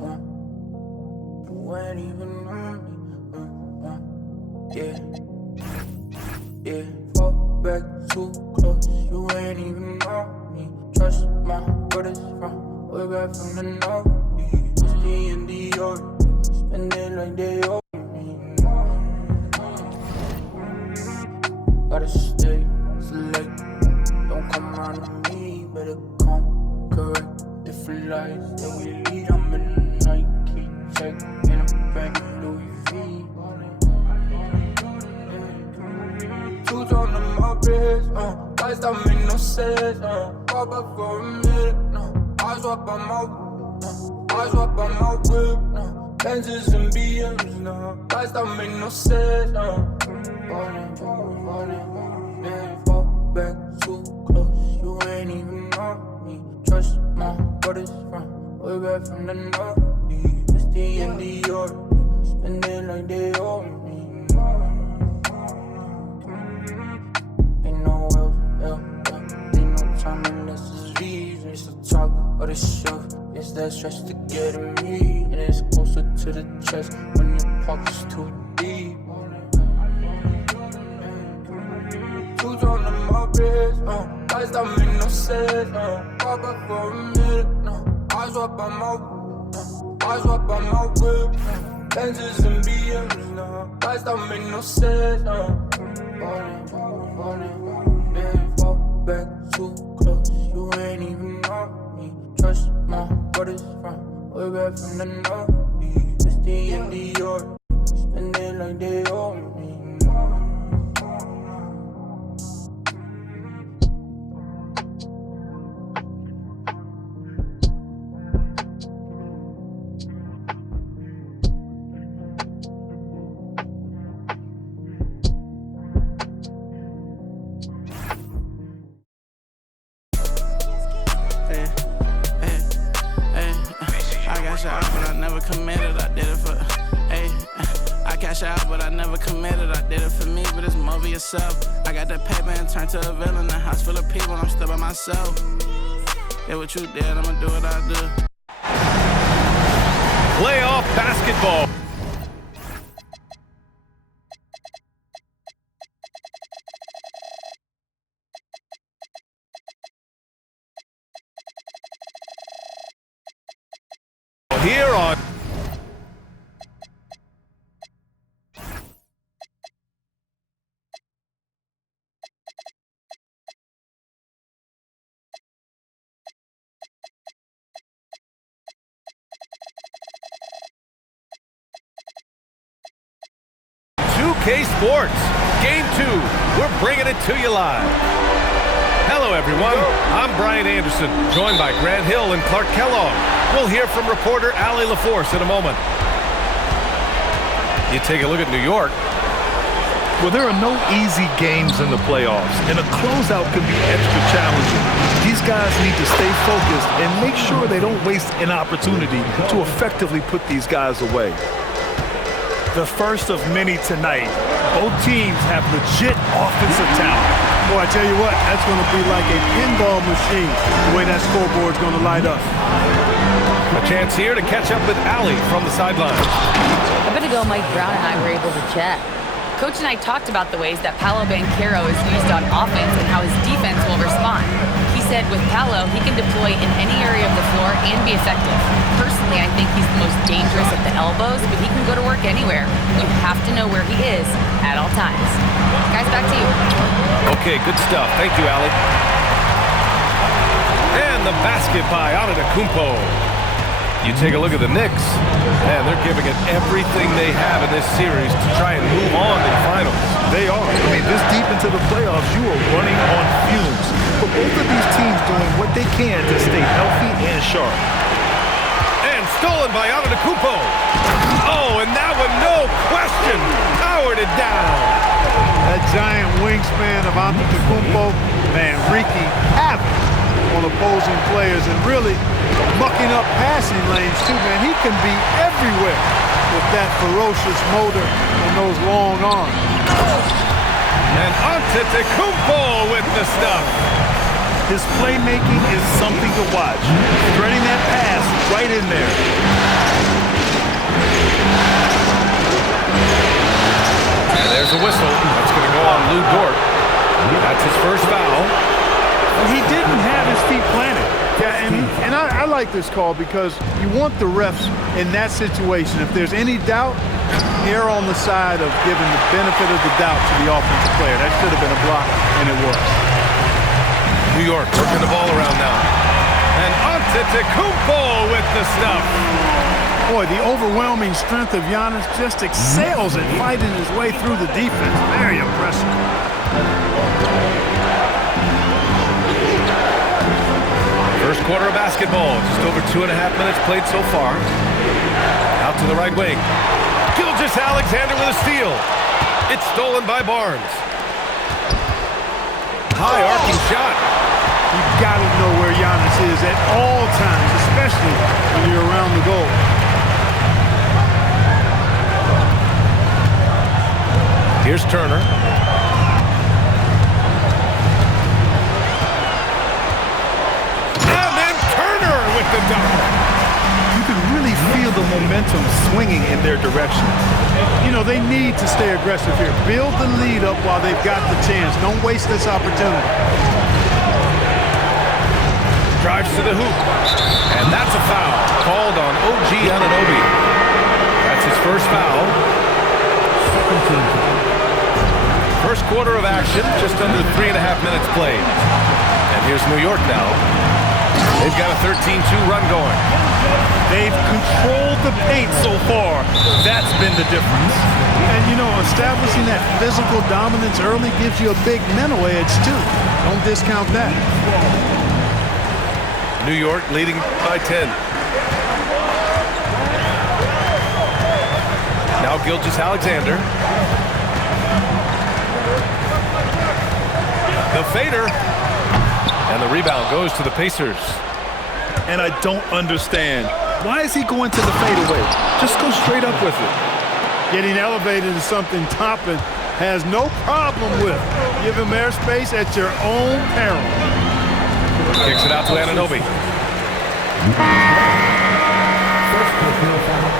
You ain't even on me. Yeah, fall back too close. You ain't even on me. Trust my brothers from way back from the north. It's the end of your spend it like they owe me. Gotta stay select. Don't come around to me. Better come correct. Different lives that we lead. I'm in the Nike check in a bank Louis V. Two on my wrist, lights don't make no sense, fall back for a minute, eyes up on my whip, Benzes and BMs, lights don't make no sense, fall back too close, you ain't even on me, trust my brothers from way back from the north, it's the end of your, spend it like they owe me. It's the top of the shelf. It's that stretch to get at me, and it's closer to the chest when your pocket's too deep. Two's on my wrist, lights don't make no sense. Fall back for a minute, eyes up on my whip, Benzes and BMs, lights don't make no sense. Fall back too close, you ain't even on me. Trust my brothers from way back from the north. It's the end of your spend it like they owe me. Committed, I did it for, I cash out, but I never committed. I did it for me, but it's more for yourself. I got that paper and turned to a villain. A house full of people, I'm still by myself. Yeah, what you did, I'ma do what I do. Playoff basketball. Here on K Sports, Game 2, we're bringing it to you live. Hello everyone, I'm Brian Anderson, joined by Grant Hill and Clark Kellogg. We'll hear from reporter Allie LaForce in a moment. You take a look at New York. Well, there are no easy games in the playoffs, and a closeout can be extra challenging. These guys need to stay focused and make sure they don't waste an opportunity to effectively put these guys away. The first of many tonight. Both teams have legit offensive talent. Boy, I tell you what, that's going to be like a pinball machine, the way that scoreboard's going to light up. A chance here to catch up with Allie from the sideline. A bit ago, Mike Brown and I were able to chat. Coach and I talked about the ways that Paolo Banchero is used on offense and how his defense will respond. He said with Paolo, he can deploy in any area of the floor and be effective. Personally, I think he's the most dangerous at the elbows, but he can go to work anywhere. You have to know where he is at all times. Guys, back to you. Okay, good stuff. Thank you, Allie. And the basket by Antetokounmpo. You take a look at the Knicks, and they're giving it everything they have in this series to try and move on to the finals. They are. I mean, this deep into the playoffs, you are running on fumes. But both of these teams doing what they can to stay healthy and sharp. And stolen by Antetokounmpo. Oh, and that one, no question, powered it down. That giant wingspan of Antetokounmpo, man, wreaking havoc on opposing players and really mucking up passing lanes too, man. He can be everywhere with that ferocious motor and those long arms. And Antetokounmpo with the stuff. His playmaking is something to watch. Threading that pass right in there. there's a whistle. That's going to go on Lou Dort. That's his first foul. He didn't have his feet planted. Yeah, and I like this call because you want the refs in that situation. If there's any doubt, err on the side of giving the benefit of the doubt to the offensive player. That should have been a block, and it was. New York working the ball around now. And Antetokounmpo with the stuff. Boy, the overwhelming strength of Giannis just excels at fighting his way through the defense. Very impressive. First quarter of basketball. Just over 2.5 minutes played so far. Out to the right wing. Gilgeous-Alexander with a steal. It's stolen by Barnes. High arcing shot. You've got to know where Giannis is at all times, especially when you're around the goal. Here's Turner. And then Turner with the dunk. You can really feel the momentum swinging in their direction. You know, they need to stay aggressive here. Build the lead up while they've got the chance. Don't waste this opportunity. Drives to the hoop. And that's a foul called on OG Anunoby. That's his first foul. First quarter of action, just under 3.5 minutes played. And here's New York now. They've got a 13-2 run going. They've controlled the paint so far. That's been the difference. And, you know, establishing that physical dominance early gives you a big mental edge, too. Don't discount that. New York leading by 10. Now Gilgeous-Alexander. The fader. And the rebound goes to the Pacers. And I don't understand. Why is he going to the fadeaway? Just go straight up with it. Getting elevated is something Toppin has no problem with. Give him airspace at your own peril. Kicks it out to Anunoby. First personal foul.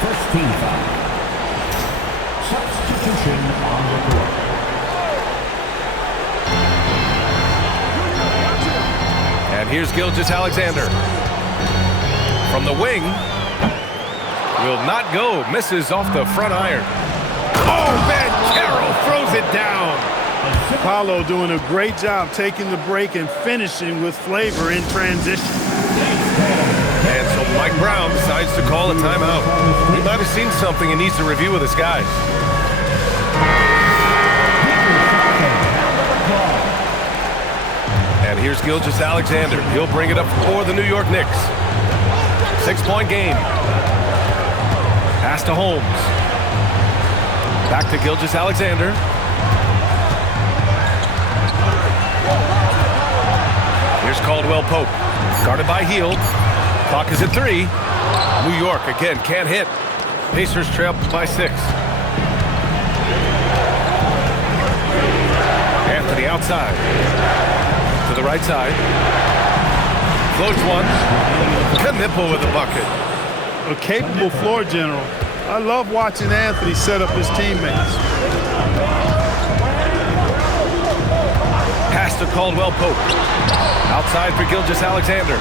First team foul. Substitution on the court. And here's Gilgeous-Alexander. From the wing. Will not go. Misses off the front iron. Oh, Banchero throws it down. Paolo doing a great job taking the break and finishing with flavor in transition. And so Mike Brown decides to call a timeout. He might have seen something and needs to review with his guys. And here's Gilgeous-Alexander. He'll bring it up for the New York Knicks. 6-point game. Pass to Holmes. Back to Gilgeous-Alexander. Here's Caldwell Pope. Guarded by Hield. Clock is at 3. New York again can't hit. Pacers trail by 6. Anthony outside. To the right side. Floats one. Knipple with the bucket. A capable floor general. I love watching Anthony set up his teammates. Pass to Caldwell Pope. Outside for Gilgeous-Alexander.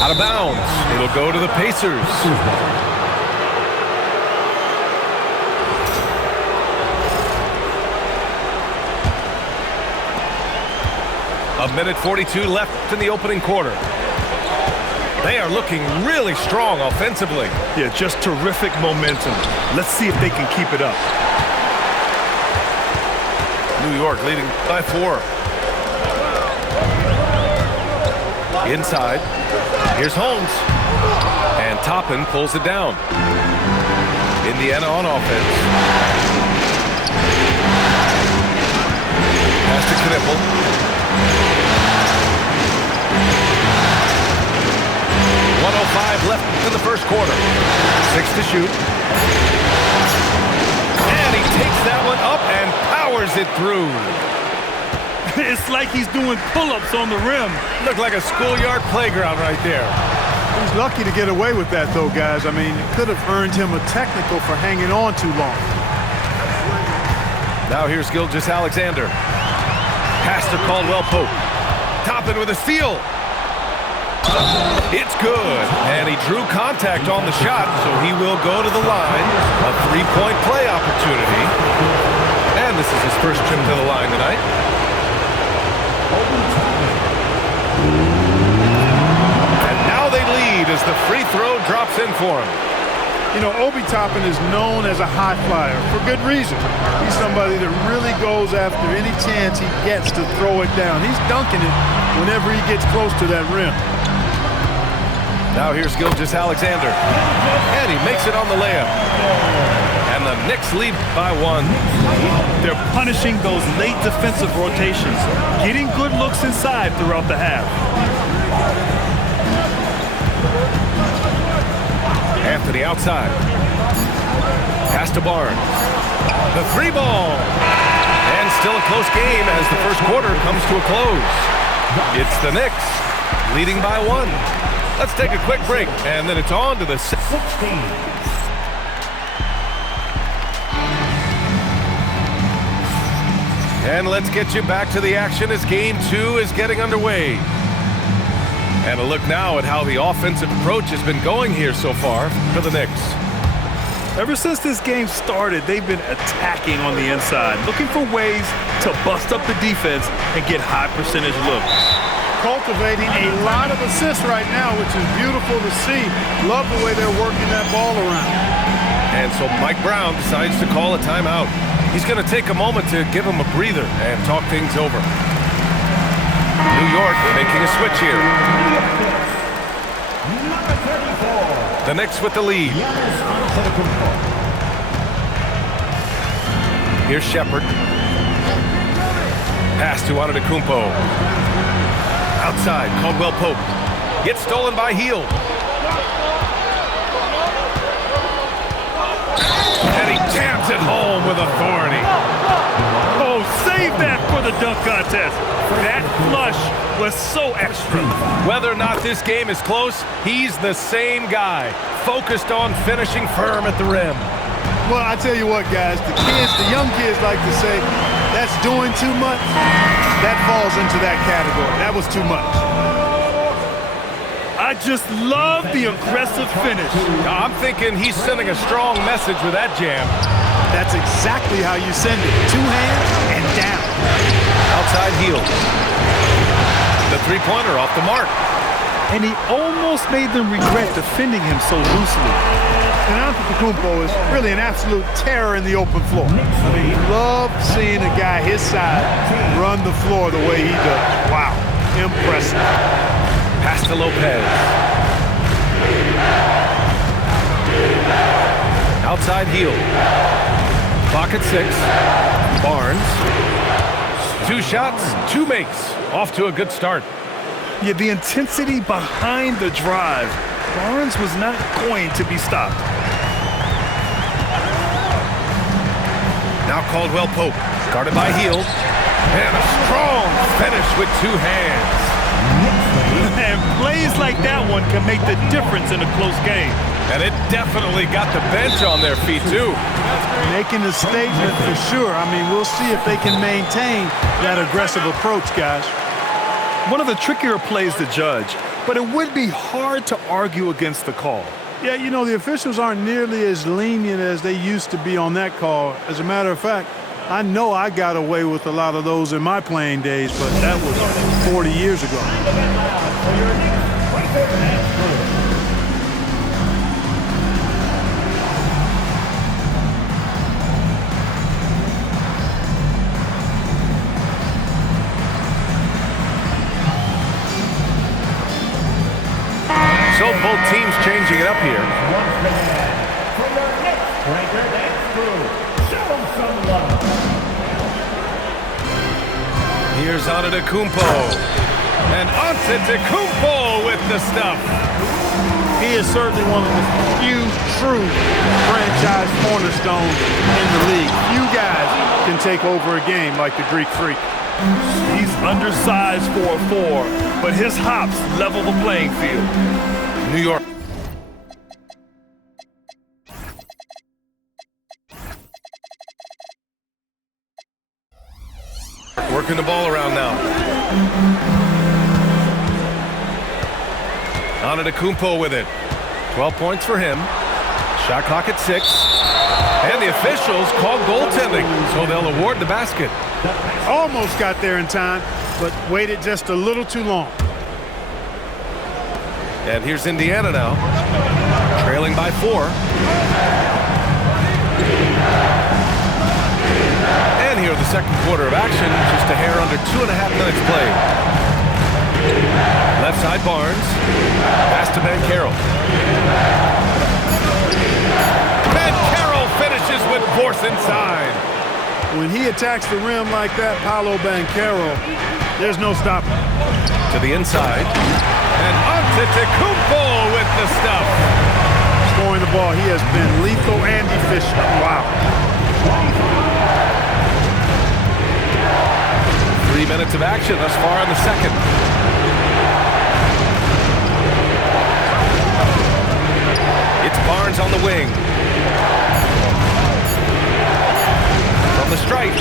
Out of bounds. It'll go to the Pacers. A minute 42 left in the opening quarter. They are looking really strong offensively. Yeah, just terrific momentum. Let's see if they can keep it up. New York leading by 4. Inside. Here's Holmes. And Toppin pulls it down. Indiana on offense. Pass to Knipple. 1:05 left in the first quarter. 6 to shoot. And he takes that one up and powers it through. It's like he's doing pull-ups on the rim. Looked like a schoolyard playground right there. He's lucky to get away with that, though, guys. I mean, it could have earned him a technical for hanging on too long. Now here's Gilgeous-Alexander. Pass to Caldwell-Pope. Toppin with a steal. It's good. And he drew contact on the shot, so he will go to the line. A three-point play opportunity. And this is his first trip to the line tonight. And now they lead as the free throw drops in for him. You know, Obi Toppin is known as a high flyer for good reason. He's somebody that really goes after any chance he gets to throw it down. He's dunking it whenever he gets close to that rim. Now here's Gilgeous-Alexander. And he makes it on the layup. And the Knicks lead by 1. They're punishing those late defensive rotations, getting good looks inside throughout the half. Anthony outside. Pass to Barnes. The three ball. And still a close game as the first quarter comes to a close. It's the Knicks leading by 1. Let's take a quick break, and then it's on to the 16. And let's get you back to the action as Game 2 is getting underway. And a look now at how the offensive approach has been going here so far for the Knicks. Ever since this game started, they've been attacking on the inside, looking for ways to bust up the defense and get high percentage looks. Cultivating a lot of assists right now, which is beautiful to see. Love the way they're working that ball around. And so Mike Brown decides to call a timeout. He's going to take a moment to give him a breather and talk things over. New York making a switch here. The Knicks with the lead. Here's Shepard. Pass to Antetokounmpo. Outside, Caldwell-Pope. Gets stolen by Hield. And he jams it home with authority. Oh, save that for the dunk contest. That flush was so extra. Whether or not this game is close, he's the same guy, focused on finishing firm at the rim. Well, I tell you what, guys, the young kids like to say, that's doing too much. That falls into that category. That was too much. I just love the aggressive finish. I'm thinking he's sending a strong message with that jam. That's exactly how you send it. Two hands and down. Outside Hield. The three-pointer off the mark. And he almost made them regret defending him so loosely. And Antetokounmpo is really an absolute terror in the open floor. I mean, he loves seeing a guy his side run the floor the way he does. Wow, impressive. Pass to Lopez. Outside Hield. Clock at 6. Barnes. 2 shots, 2 makes. Off to a good start. Yeah, the intensity behind the drive. Barnes was not going to be stopped. Now Caldwell-Pope, guarded by Hield. And a strong finish with 2 hands. And plays like that one can make the difference in a close game. And it definitely got the bench on their feet, too. Making a statement for sure. I mean, we'll see if they can maintain that aggressive approach, guys. One of the trickier plays to judge, but it would be hard to argue against the call. Yeah, you know, the officials aren't nearly as lenient as they used to be on that call. As a matter of fact, I know I got away with a lot of those in my playing days, but that was 40 years ago. So both teams changing it up here. Here's Antetokounmpo. And Antetokounmpo with the stuff. He is certainly one of the few true franchise cornerstones in the league. Few guys can take over a game like the Greek Freak. He's undersized for a 4, but his hops level the playing field. New York. Working the ball around now. Antetokounmpo with it. 12 points for him. Shot clock at 6. And the officials call goaltending, so they'll award the basket. Almost got there in time, but waited just a little too long. And here's Indiana now, trailing by 4. And here the second quarter of action, just a hair under 2.5 minutes played. Left side Barnes, pass to Banchero. Banchero finishes with force inside. When he attacks the rim like that, Paolo Banchero, there's no stopping. To the inside, and Antetokounmpo with the stuff. Scoring the ball, he has been lethal and efficient. Wow. 3 minutes of action thus far in the second. It's Barnes on the wing. From the stripe.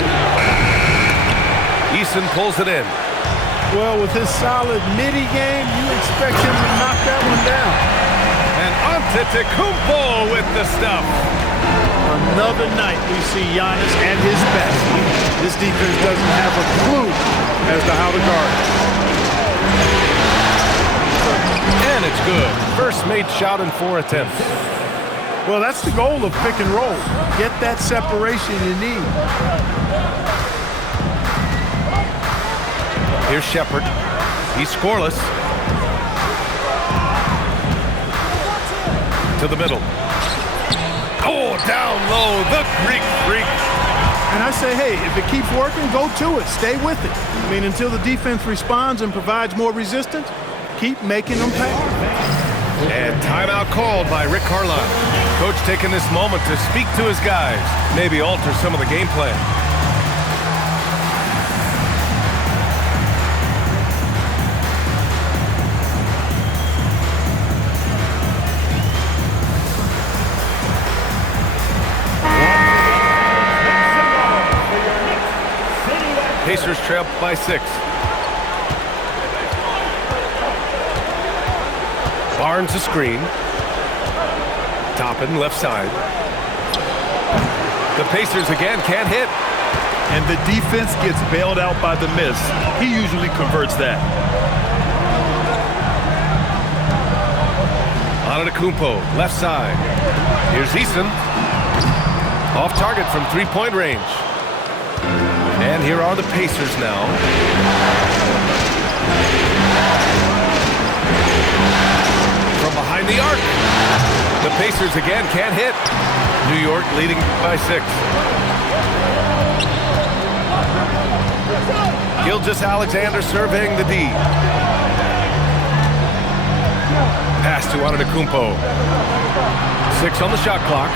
Eason pulls it in. Well, with his solid midi game, you expect him to knock that one down. And Antetokounmpo with the stuff. Another night we see Giannis at his best. This defense doesn't have a clue as to how to guard it. And it's good. First made shot in 4 attempts. Well, that's the goal of pick and roll. Get that separation you need. Here's Shepherd. He's scoreless. To the middle. Oh, down low, the Greek freak. And I say, hey, if it keeps working, go to it. Stay with it. I mean, until the defense responds and provides more resistance, keep making them pay. And timeout called by Rick Carlisle. Coach taking this moment to speak to his guys, maybe alter some of the game plan. Pacers trail by 6. Barnes a screen. Toppin left side. The Pacers again can't hit. And the defense gets bailed out by the miss. He usually converts that. Antetokounmpo, left side. Here's Eason. Off target from 3-point range. And here are the Pacers now. From behind the arc. The Pacers again can't hit. New York leading by 6. Gilgeous-Alexander surveying the D. Pass to Antetokounmpo. 6 on the shot clock.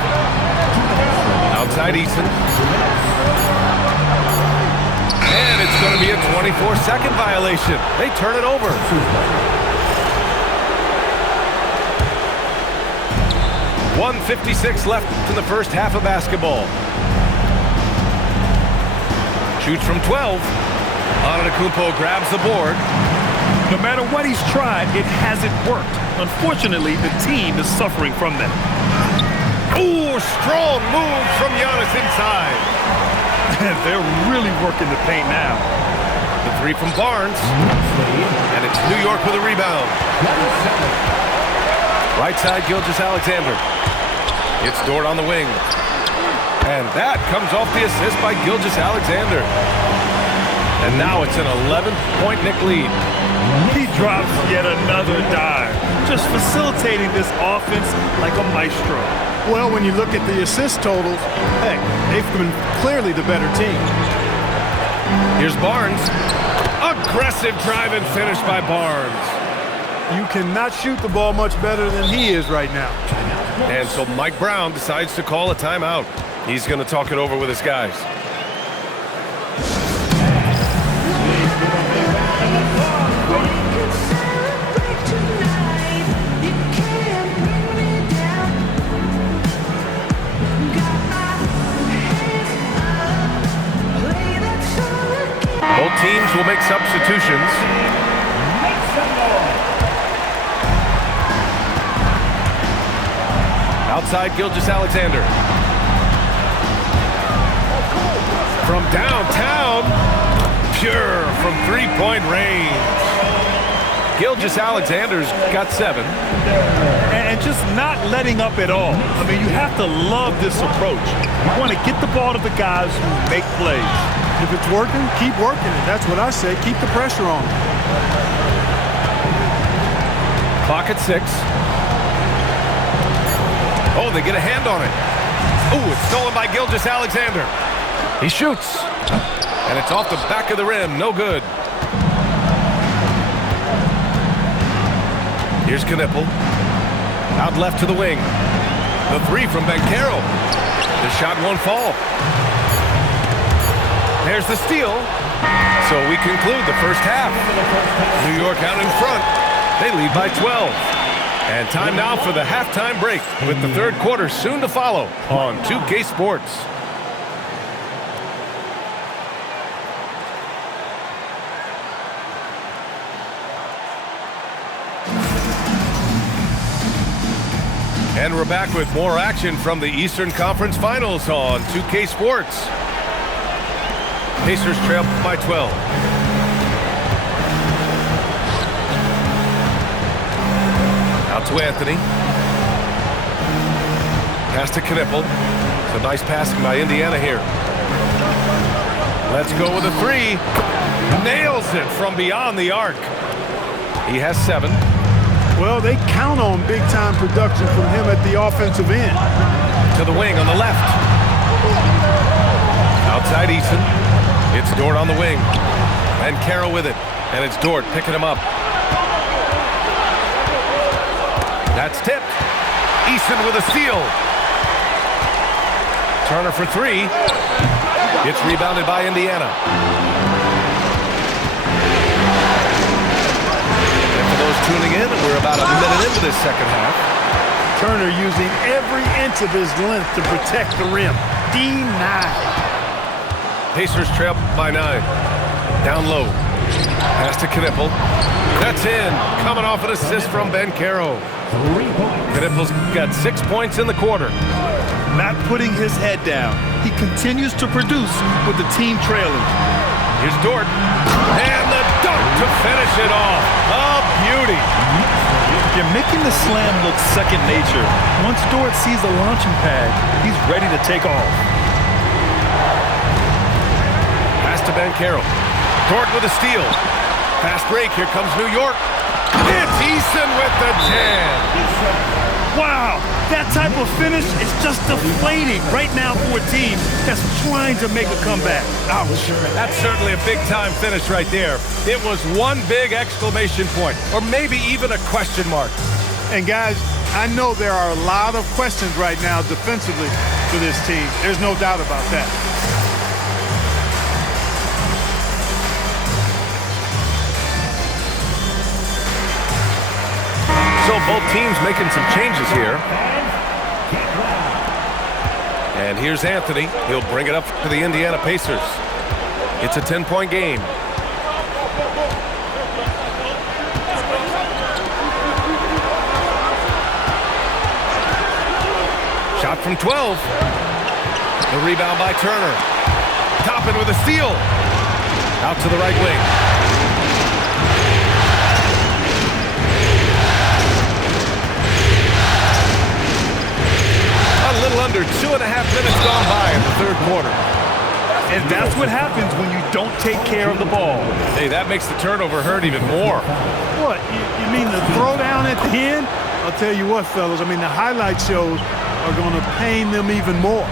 Outside Eason. And it's going to be a 24-second violation. They turn it over. .156 left in the first half of basketball. Shoots from 12. Antetokounmpo grabs the board. No matter what he's tried, it hasn't worked. Unfortunately, the team is suffering from that. Ooh, strong move from Giannis inside. They're really working the paint now. The 3 from Barnes. And it's New York with a rebound. Right side, Gilgeous-Alexander. It's Dort on the wing. And that comes off the assist by Gilgeous-Alexander. And now it's an 11-point Knick lead. He drops yet another dive, just facilitating this offense like a maestro. Well, when you look at the assist totals, hey, they've been clearly the better team. Here's Barnes. Aggressive drive and finish by Barnes. You cannot shoot the ball much better than he is right now. And so Mike Brown decides to call a timeout. He's going to talk it over with his guys. teams will make substitutions. Outside, Gilgeous-Alexander. From downtown, pure from three-point range. Gilgeous-Alexander's got 7. And just not letting up at all. I mean, you have to love this approach. You want to get the ball to the guys who make plays. If it's working, keep working it. That's what I say. Keep the pressure on. Clock at 6. Oh, they get a hand on it. Oh, it's stolen by Gilgeous-Alexander. He shoots. And it's off the back of the rim. No good. Here's Knipple. Out left to the wing. The 3 from Banchero. The shot won't fall. There's the steal. So we conclude the first half. New York out in front. They lead by 12. And time now for the halftime break, with the third quarter soon to follow on 2K Sports. And we're back with more action from the Eastern Conference Finals on 2K Sports. Pacers trail by 12. Out to Anthony. Pass to Knipple. It's a nice passing by Indiana here. Let's go with a 3. Nails it from beyond the arc. He has 7. Well, they count on big-time production from him at the offensive end. To the wing on the left. Outside Eason. It's Dort on the wing. And Carroll with it. And it's Dort picking him up. That's tipped. Eason with a steal. Turner for 3. It's rebounded by Indiana. Tuning in, we're about a minute into this second half. Turner using every inch of his length to protect the rim. Denied. Pacers trail by 9. Down low. Pass to Knipple. That's in. Coming off an assist from Banchero. Knipple's got 6 points in the quarter. Not putting his head down. He continues to produce with the team trailing. Here's Dort. And the dunk to finish it off. A beauty. You're making the slam look second nature. Once Dort sees the launching pad, he's ready to take off. Pass to Banchero. Dort with a steal. Fast break. Here comes New York. It's Eason with the jam. Wow, that type of finish is just deflating right now for a team that's trying to make a comeback. Ouch. That's certainly a big-time finish right there. It was one big exclamation point, or maybe even a question mark. And guys, I know there are a lot of questions right now defensively for this team. There's no doubt about that. So both teams making some changes here. And here's Anthony. He'll bring it up to the Indiana Pacers. It's a 10-point game. Shot from 12. The rebound by Turner. Toppin with a steal. Out to the right wing. A little under 2.5 minutes gone by in the third quarter. And that's what happens when you don't take care of the ball. Hey, that makes the turnover hurt even more. What, you mean the throwdown at the end? I'll tell you what, fellas, I mean, the highlight shows are going to pain them even more.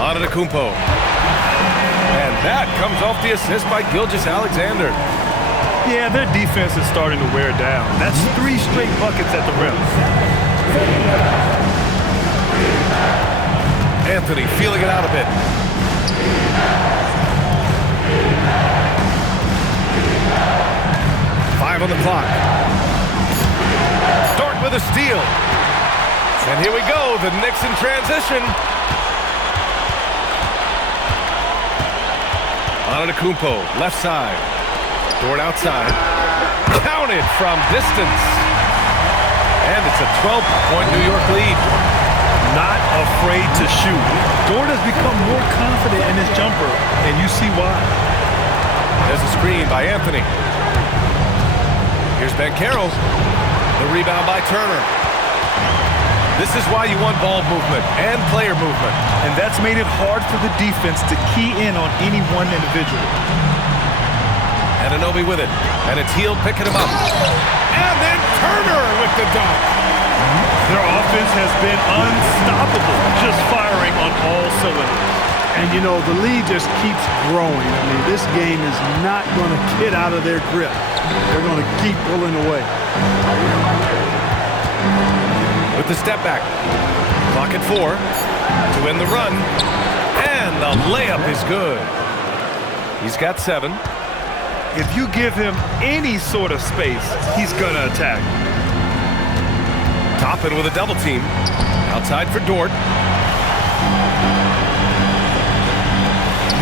Antetokounmpo. And that comes off the assist by Gilgeous-Alexander. Yeah, their defense is starting to wear down. That's 3 straight buckets at the rim. Anthony feeling it out a bit. Five on the clock. Dort with a steal. And here we go, the Knicks in transition. Antetokounmpo, left side. Dort outside. Counted from distance. And it's a 12-point New York lead. Not afraid to shoot. Dort has become more confident in his jumper, and you see why. There's a screen by Anthony. Here's Banchero. The rebound by Turner. This is why you want ball movement and player movement. And that's made it hard for the defense to key in on any one individual. Anunoby with it. And it's Hield picking him up. And then Turner with the dunk. Their offense has been unstoppable, just firing on all cylinders. And, you know, the lead just keeps growing. I mean, this game is not going to get out of their grip. They're going to keep pulling away. With the step back. Clock at 4 to end the run. And the layup is good. He's got 7. If you give him any sort of space, he's going to attack. Toppin with a double team. Outside for Dort.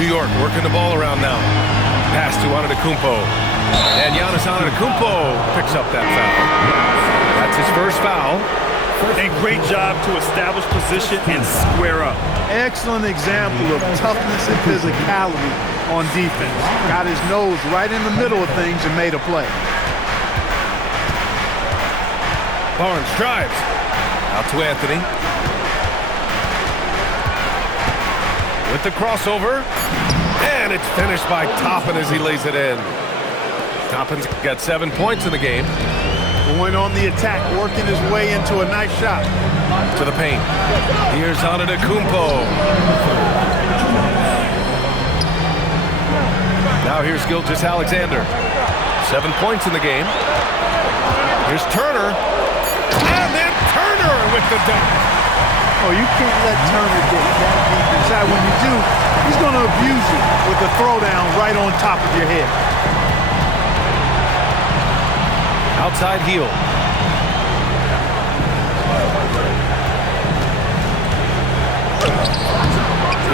New York working the ball around now. Pass to Antetokounmpo. And Giannis Antetokounmpo picks up that foul. That's his first foul. A great job to establish position and square up. Excellent example of toughness and physicality on defense. Got his nose right in the middle of things and made a play. Barnes drives. Out to Anthony. With the crossover. And it's finished by Toppin as he lays it in. Toppin's got 7 points in the game. Going on the attack, working his way into a nice shot. To the paint. Here's Antetokounmpo. Now here's Gilgeous-Alexander. 7 points in the game. Here's Turner. And then Turner with the dunk. Oh, you can't let Turner get that deep inside. When you do, he's going to abuse you with the throwdown right on top of your head. Outside heel.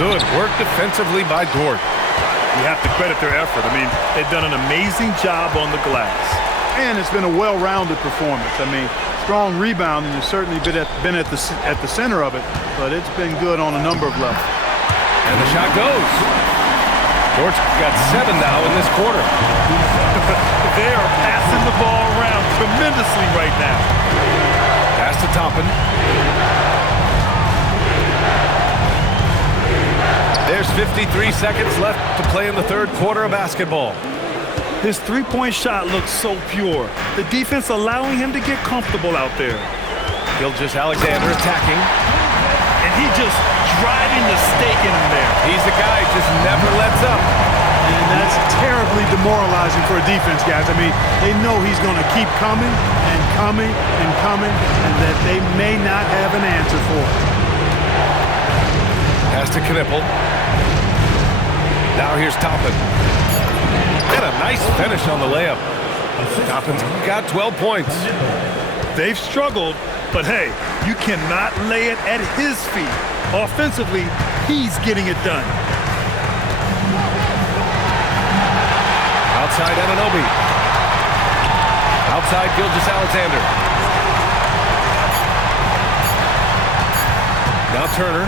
Good work defensively by Dort. You have to credit their effort. I mean, they've done an amazing job on the glass. And it's been a well-rounded performance. I mean, strong rebounding has certainly been at the center of it, but it's been good on a number of levels. And the shot goes. Dort's got 7 now in this quarter. They are passing the ball around tremendously right now. Pass to Toppin. There's 53 seconds left to play in the third quarter of basketball. His three-point shot looks so pure. The defense allowing him to get comfortable out there. Gilgeous-Alexander attacking. And he just driving the stake in him there. He's the guy who just never lets up. And that's terribly demoralizing for a defense, guys. I mean, they know he's going to keep coming and coming and coming, and that they may not have an answer for it. Pass to Knippel. Now here's Toppin. And a nice finish on the layup. Toppin's got 12 points. They've struggled, but hey, you cannot lay it at his feet. Offensively, he's getting it done. Outside Anunoby. Outside Gilgeous-Alexander. Now Turner.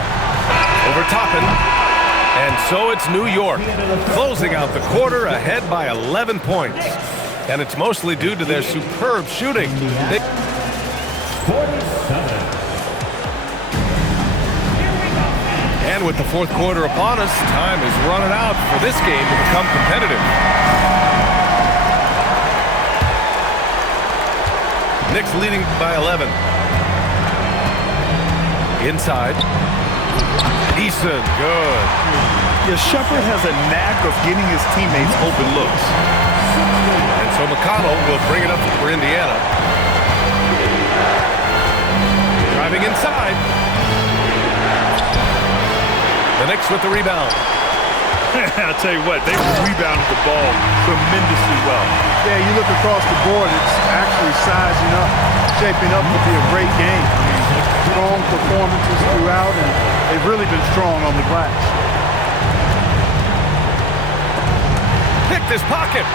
Over Toppin. And so it's New York, closing out the quarter ahead by 11 points. And it's mostly due to their superb shooting. And with the fourth quarter upon us, time is running out for this game to become competitive. Knicks leading by 11. Inside. Eason, good. Yeah, Shepherd has a knack of getting his teammates open looks. And so McConnell will bring it up for Indiana. Driving inside. The Knicks with the rebound. I'll tell you what, they rebounded the ball tremendously well. Yeah, you look across the board, it's actually sizing up, shaping up to be a great game. I mean, strong performances throughout, and they've really been strong on the glass. Pick this pocket.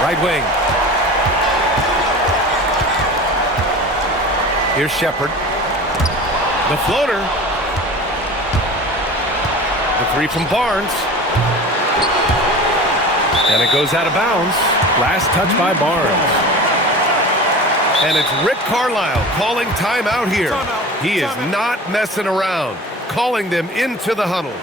Right wing. Here's Shepard. The floater. The three from Barnes. And it goes out of bounds. Last touch by Barnes. And it's Rick Carlisle calling timeout here. He is not messing around. Calling them into the huddle.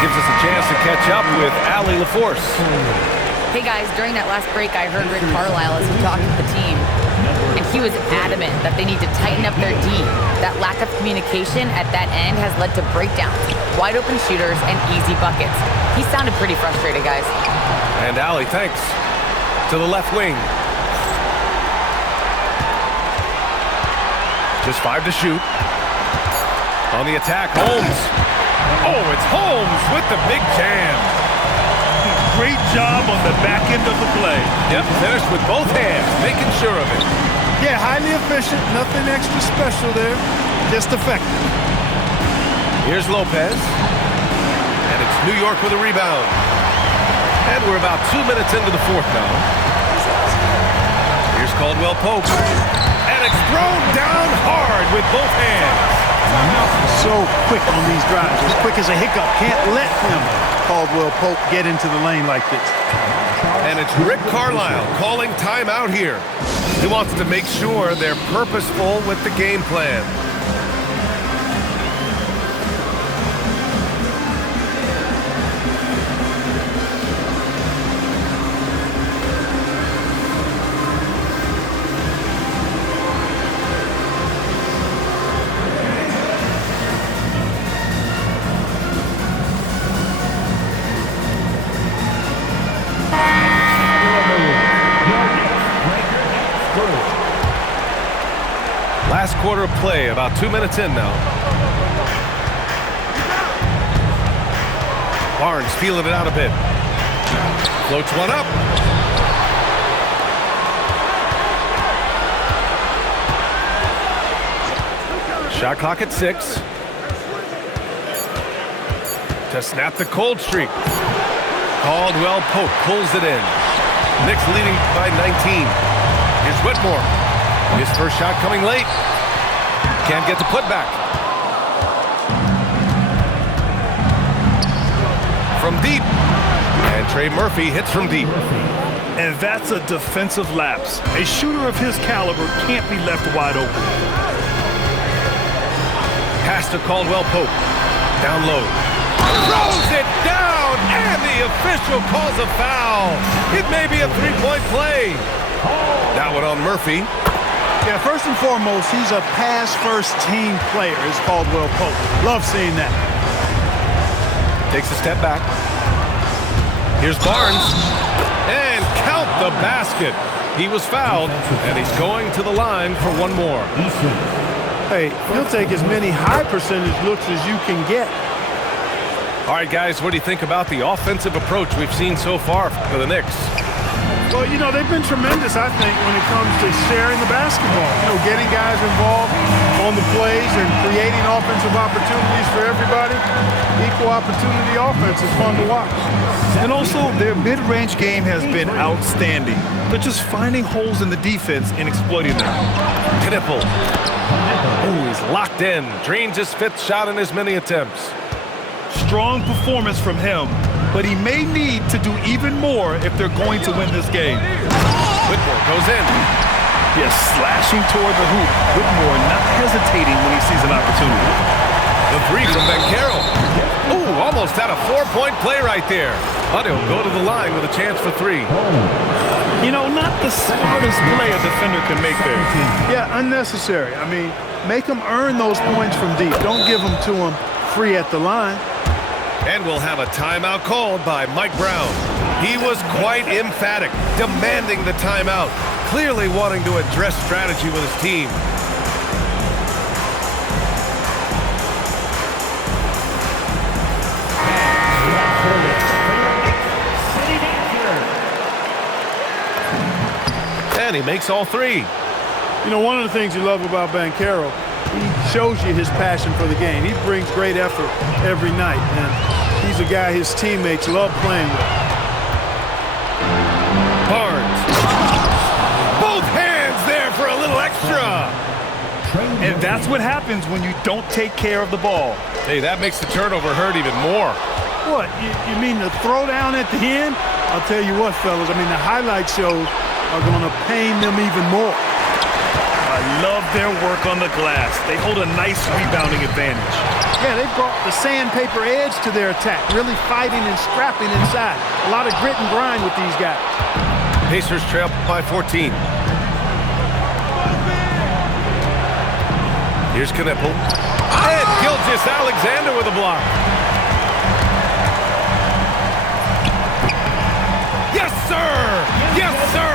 Gives us a chance to catch up with Allie LaForce. Hey guys, during that last break, I heard Rick Carlisle as he talked with the team, and he was adamant that they need to tighten up their D. That lack of communication at that end has led to breakdowns, wide open shooters, and easy buckets. He sounded pretty frustrated, guys. And Allie, thanks. To the left wing. Just 5 to shoot. On the attack, Holmes. Oh, it's Holmes with the big jam. Great job on the back end of the play. Yep, finished with both hands, making sure of it. Yeah, highly efficient. Nothing extra special there. Just effective. Here's Lopez. And it's New York with a rebound. And we're about 2 minutes into the fourth now. Here's Caldwell Pope. And it's thrown down hard with both hands. So quick on these drives. As quick as a hiccup. Can't let him, Caldwell Pope, get into the lane like this. And it's Rick Carlisle calling timeout here. He wants to make sure they're purposeful with the game plan. Last quarter of play, about 2 minutes in now. Barnes feeling it out a bit. Floats one up. Shot clock at 6. To snap the cold streak. Caldwell Pope pulls it in. Knicks leading by 19. Here's Whitmore. His first shot coming late. Can't get the putback. From deep. And Trey Murphy hits from deep. And that's a defensive lapse. A shooter of his caliber can't be left wide open. Pass to Caldwell Pope. Down low. Throws it down, and the official calls a foul. It may be a three-point play. That one on Murphy. Yeah, first and foremost, he's a pass-first team player, is Caldwell Pope. Love seeing that. Takes a step back. Here's Barnes. And count the basket. He was fouled, and he's going to the line for one more. Hey, he'll take as many high-percentage looks as you can get. All right, guys, what do you think about the offensive approach we've seen so far for the Knicks? Well, you know, they've been tremendous, I think, when it comes to sharing the basketball. You know, getting guys involved on the plays and creating offensive opportunities for everybody. Equal opportunity offense is fun to watch. And also, their mid-range game has been outstanding. They're just finding holes in the defense and exploiting them. Knipple. Oh, he's locked in. Drains his fifth shot in as many attempts. Strong performance from him, but he may need to do even more if they're going to win this game. Whitmore goes in. Yes, slashing toward the hoop. Whitmore not hesitating when he sees an opportunity. The three from Bencaro. Ooh, almost had a 4-point play right there. But he'll go to the line with a chance for 3. You know, not the smartest play a defender can make there. Yeah, unnecessary. I mean, make them earn those points from deep. Don't give them to them free at the line. And we'll have a timeout called by Mike Brown. He was quite emphatic, demanding the timeout, clearly wanting to address strategy with his team. And he makes all three. You know, one of the things you love about Banchero, he shows you his passion for the game. He brings great effort every night, and he's a guy his teammates love playing with. Barnes. Both hands there for a little extra. And that's what happens when you don't take care of the ball. Hey, that makes the turnover hurt even more. What, you mean the throwdown at the end? I'll tell you what, fellas, I mean, the highlight shows are going to pain them even more. I love their work on the glass. They hold a nice rebounding advantage. Yeah, they brought the sandpaper edge to their attack, really fighting and scrapping inside. A lot of grit and grind with these guys. Pacers trail by 14. Here's Knipple. And Gilgeous-Alexander with a block. Yes, sir! Yes, sir!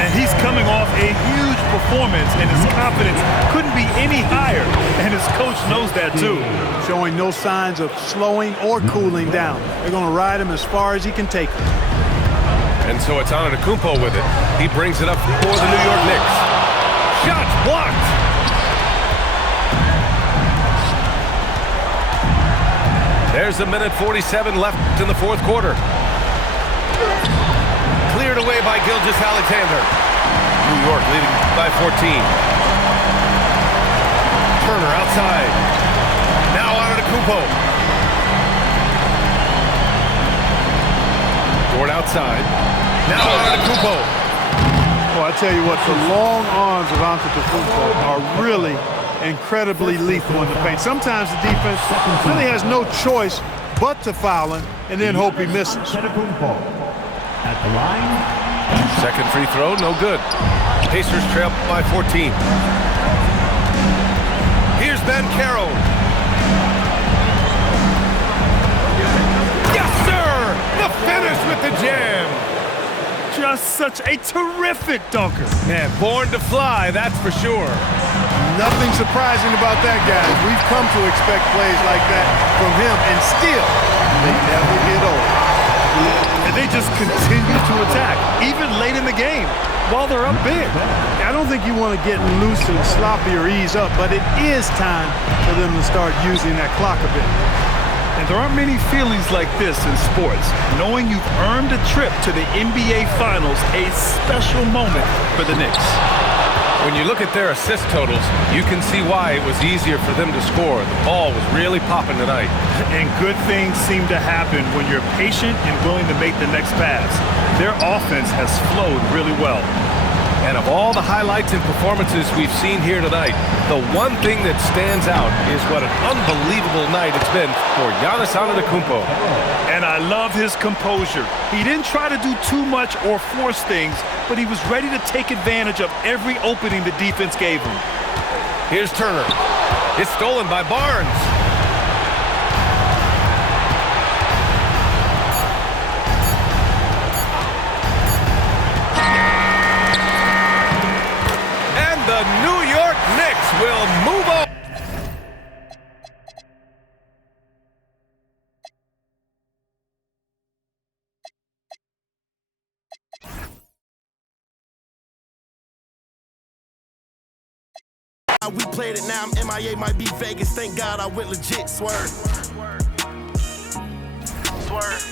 And he's coming off a huge performance, and his confidence couldn't be any higher. And his coach knows that, too. Showing no signs of slowing or cooling down. They're going to ride him as far as he can take him. And so it's Antetokounmpo with it. He brings it up for the New York Knicks. Shots blocked! There's a minute 47 left in the fourth quarter. Cleared away by Gilgeous-Alexander. New York leading by 14. Turner outside. Now Antetokounmpo. Dort outside. Now Antetokounmpo. Well, I tell you what, the long arms of Antetokounmpo are really incredibly lethal in the paint. Sometimes the defense really has no choice but to foul him and then hope he misses. At the line. Second free throw, no good. Pacers trail by 14. Here's Banchero. Yes, sir! The finish with the jam. Just such a terrific dunker. Man, born to fly, that's for sure. Nothing surprising about that, guys. We've come to expect plays like that from him, and still, they never get old. And they just continue to attack, even late in the game, while they're up big. I don't think you want to get loose and sloppy or ease up, but it is time for them to start using that clock a bit. And there aren't many feelings like this in sports. Knowing you've earned a trip to the NBA Finals, a special moment for the Knicks. When you look at their assist totals, you can see why it was easier for them to score. The ball was really popping tonight. And good things seem to happen when you're patient and willing to make the next pass. Their offense has flowed really well. And of all the highlights and performances we've seen here tonight, the one thing that stands out is what an unbelievable night it's been for Giannis Antetokounmpo. And I love his composure. He didn't try to do too much or force things, but he was ready to take advantage of every opening the defense gave him. Here's Turner. It's stolen by Barnes. The New York Knicks will move on. We played it now, I'm MIA, might be Vegas. Thank God I went legit, swerve. Swerve.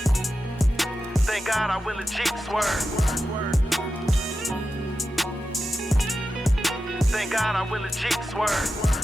Thank God I went legit, swerve. Thank God I went legit, swerve.